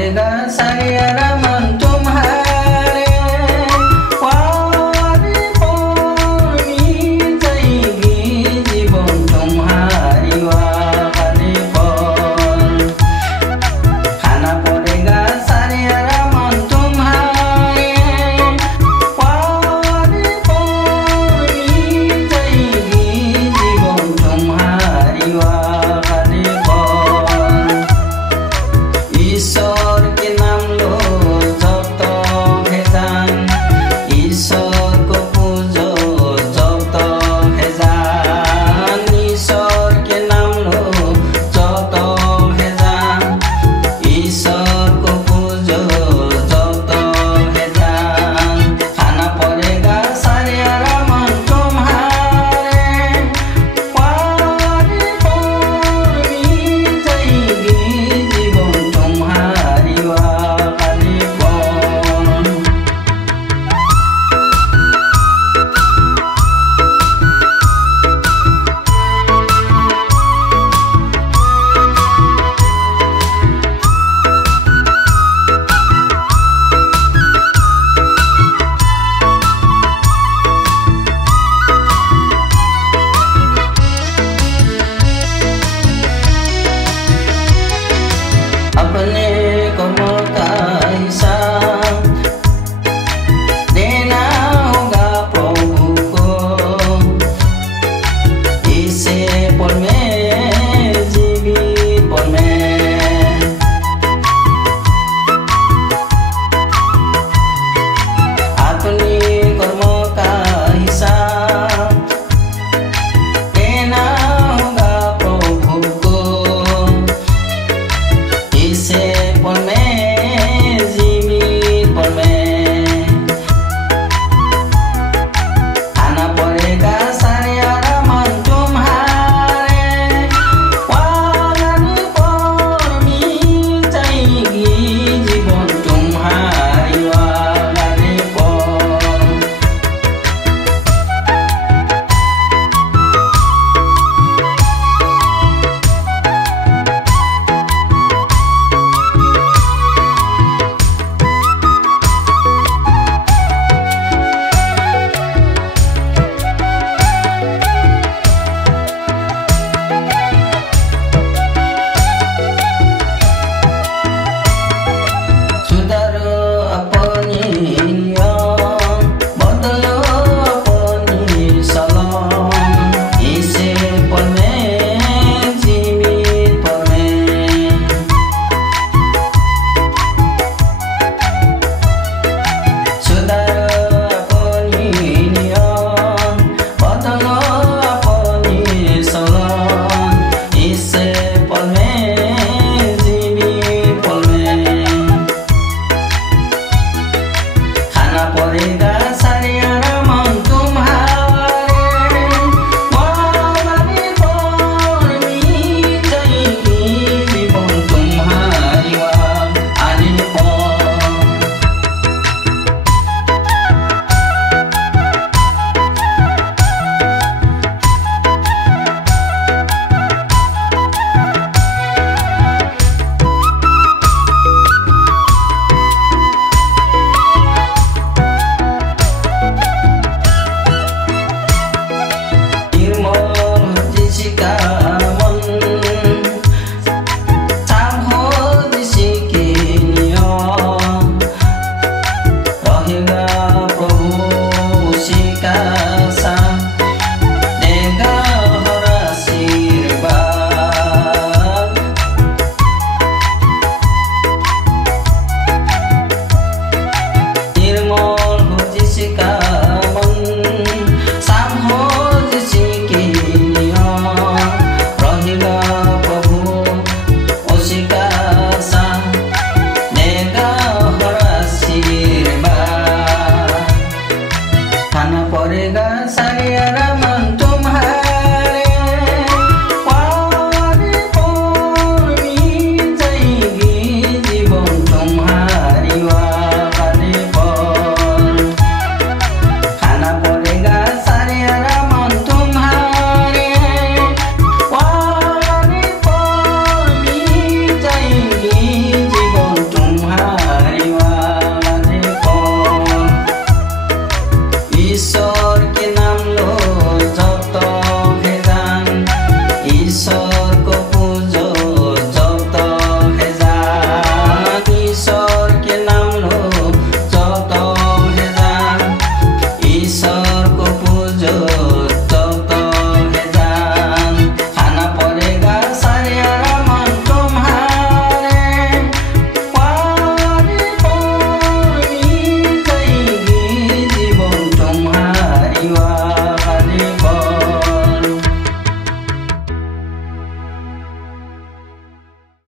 पड़ेगा सारा मन तुम्हारे वारी पौनी जाएगी जीवन तुम्हारी वारी पौन खाना पड़ेगा सारा मन तुम्हारे वारी पौनी जाएगी जीवन तुम्हारी वारी पौन ईश्वर के नाम लो जब तो भेजान ईश्वर को पूजो जब तो भेजान ईश्वर के नाम लो जब तो भेजान ईश्वर को पूजो जब तो भेजान खाना पड़ेगा सारा मन तुम्हारे वारी पौनी जाएगी जीवन तुम्हारी वारी पौन अपने कर्मों का हिसाब देना होगा प्रभु को इसे पल में जीवित पल में अपने कर्मों का हिसाब देना होगा प्रभु को इसे